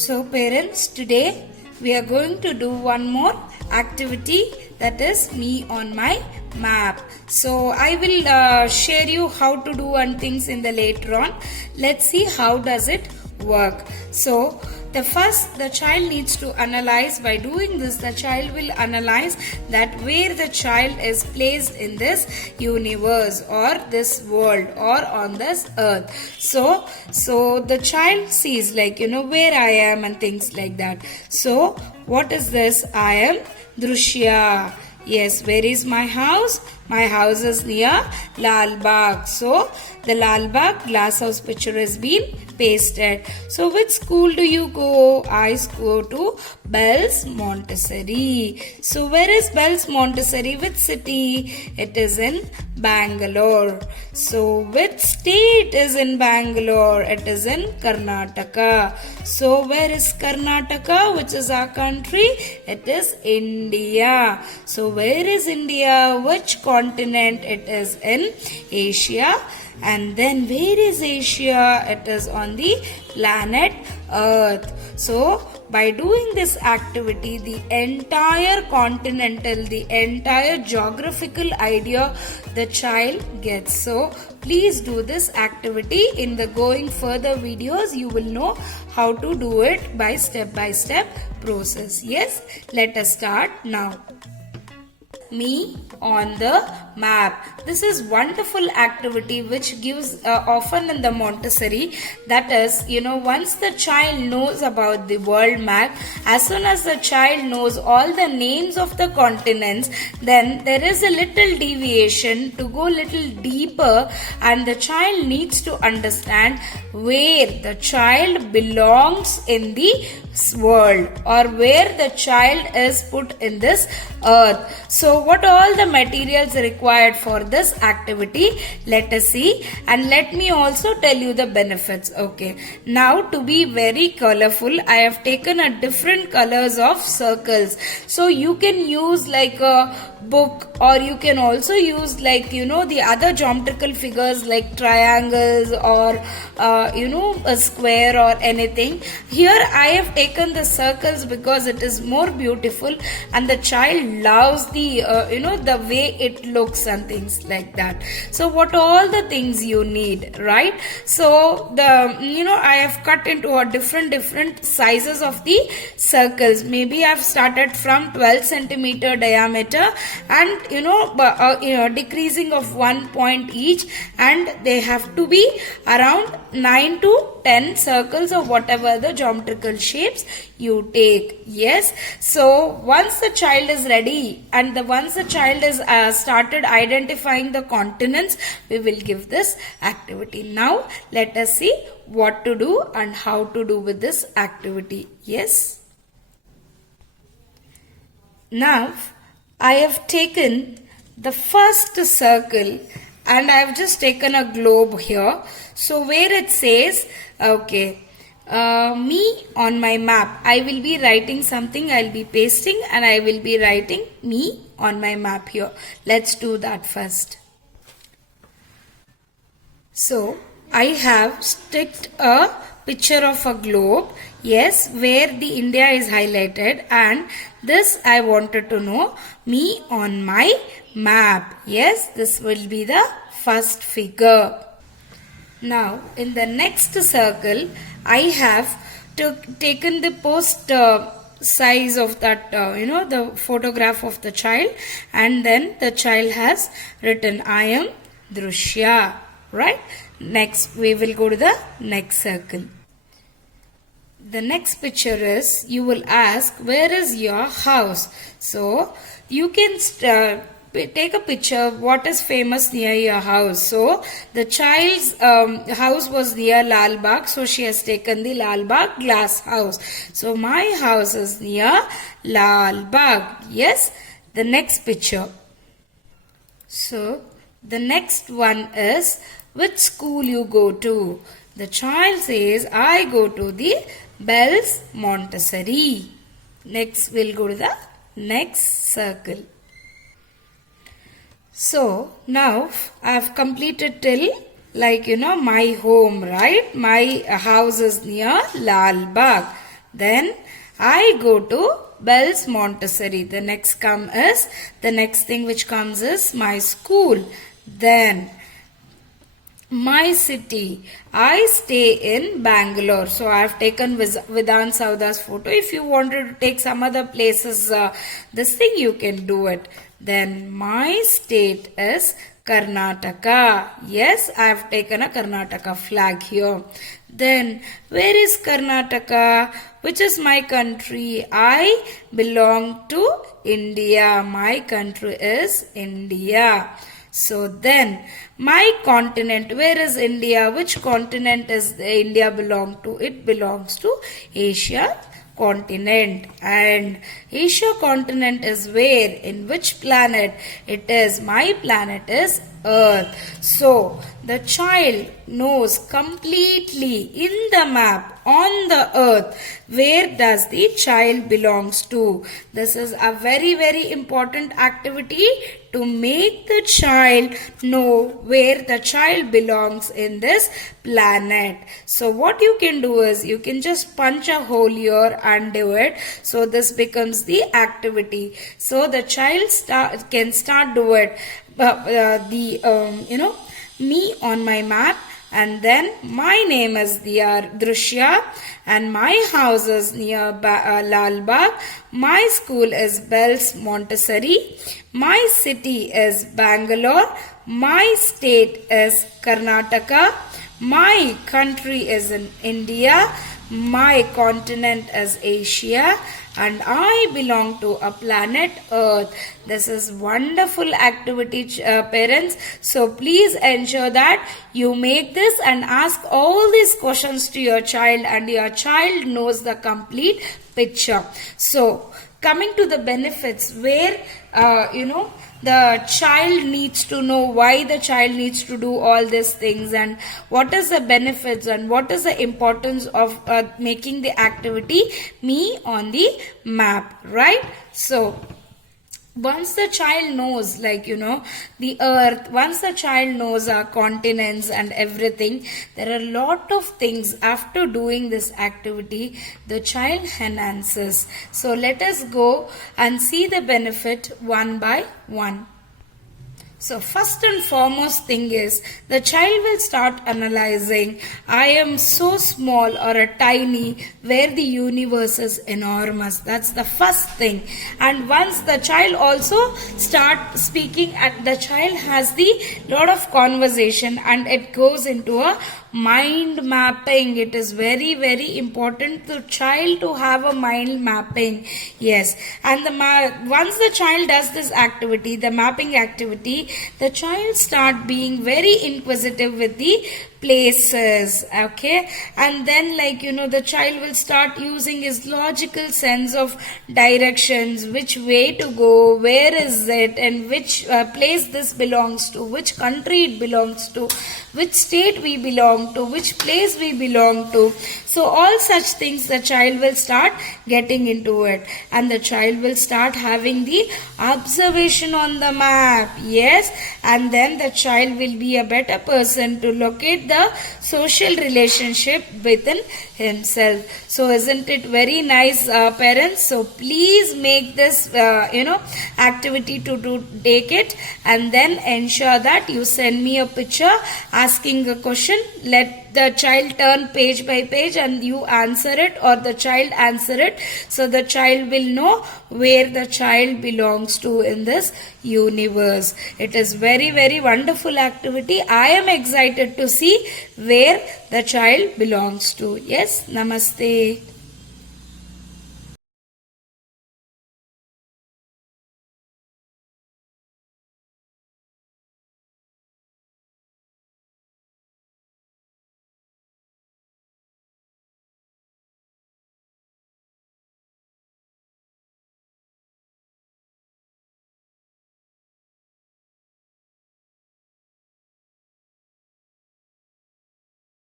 So parents, today we are going to do one more activity, that is me on my map. So I will share you how to do and things in the later on. Let's see how does it work. So the child needs to analyze. By doing this, the child will analyze that where the child is placed in this universe or this world or on this earth. So the child sees where I am and things like that. So what is this? I am Drushya. Yes, where is my house? My house is near Lal Bagh. So the Lal Bagh glass house picture has been pasted. So which school do you go? I go to Bells Montessori. So where is Bells Montessori? Which city? It is in Bangalore. So which state is in Bangalore? It is in Karnataka. So where is Karnataka, which is our country? It is India. So where is India? Which continent? It is in Asia. And then where is Asia? It is on the planet Earth. So by doing this activity, the entire continental, the entire geographical idea the child gets. So please do this activity. In the going further videos, you will know how to do it by step process. Yes, let us start now. Me on the map. This is wonderful activity which gives often in the Montessori. That is, once the child knows about the world map, as soon as the child knows all the names of the continents, then there is a little deviation to go little deeper, and the child needs to understand where the child belongs in the world or where the child is put in this earth. So what all the materials required for this activity, let us see, and let me also tell you the benefits. Okay, now to be very colorful, I have taken a different colors of circles. So you can use like a book, or you can also use the other geometrical figures like triangles or a square or anything. Here I have taken the circles because it is more beautiful and the child loves the the way it looks and things like that. So what all the things you need, right? So I have cut into a different sizes of the circles. Maybe I have started from 12 centimeter diameter and decreasing of 1 point each, and they have to be around 9 to 10 circles or whatever the geometrical shapes you take. Yes, so once the child is ready and once the child is started identifying the continents, we will give this activity. Now let us see what to do and how to do with this activity. Yes, now I have taken the first circle and I have just taken a globe here. So where it says, okay, me on my map, I will be writing something, I will be pasting and I will be writing me on my map here. Let's do that first. So I have sticked a picture of a globe, yes, where the India is highlighted, and this I wanted to know, me on my map. Yes, this will be the first figure. Now in the next circle, I have taken the post size of that, the photograph of the child, and then the child has written, I am Drushya, right? Next we will go to the next circle. The next picture is, you will ask, where is your house? So you can take a picture what is famous near your house. So the child's house was near Lal Bagh, so she has taken the Lal Bagh glass house. So my house is near Lal Bagh. Yes, the next picture. So the next one is, which school you go to? The child says, I go to the Bells Montessori. Next we'll go to the next circle. So now I have completed till my home, right? My house is near Lal Bagh. Then I go to Bells Montessori. The next thing which comes is my school. Then my city. I stay in Bangalore. So I have taken Vidhan Sauda's photo. If you wanted to take some other places, this thing you can do it. Then my state is Karnataka. Yes, I have taken a Karnataka flag here. Then where is Karnataka? Which is my country? I belong to India. My country is India. So then, my continent, where is India? Which continent does India belong to? It belongs to Asia continent. And Asia continent is where? In which planet? It is, my planet is Earth. So, the child knows completely in the map on the earth where does the child belongs to. This is a very, very important activity to make the child know where the child belongs in this planet. So what you can do is you can just punch a hole here and do it. So this becomes the activity. So the child can start do it. Me on my map, and then my name is Drushya, and my house is near Lal Bagh. My school is Bells Montessori. My city is Bangalore. My state is Karnataka. My country is in India. My continent is Asia, and I belong to a planet Earth. This is wonderful activity, parents. So please ensure that you make this and ask all these questions to your child, and your child knows the complete picture. So coming to the benefits, where the child needs to know why the child needs to do all these things, and what is the benefits and what is the importance of making the activity me on the map, right? So once the child knows, the earth, once the child knows our continents and everything, there are a lot of things after doing this activity the child enhances. So let us go and see the benefit one by one. So first and foremost thing is the child will start analyzing, I am so small or a tiny where the universe is enormous. That's the first thing. And once the child also start speaking, and the child has the lot of conversation, and it goes into a mind mapping. It is very, very important to child to have a mind mapping. Yes. And once the child does this activity, the mapping activity, the child start being very inquisitive with the places, okay, and then the child will start using his logical sense of directions, which way to go, where is it, and which place this belongs to, which country it belongs to, which state we belong to, which place we belong to. So all such things the child will start getting into it, and the child will start having the observation on the map. Yes, and then the child will be a better person to locate the social relationship within himself. So isn't it very nice, parents? So please make this activity to take it, and then ensure that you send me a picture asking a question. Let the child turn page by page and you answer it, or the child answer it, so the child will know where the child belongs to in this universe. It is very, very wonderful activity. I am excited to see where the child belongs to. Yes, namaste.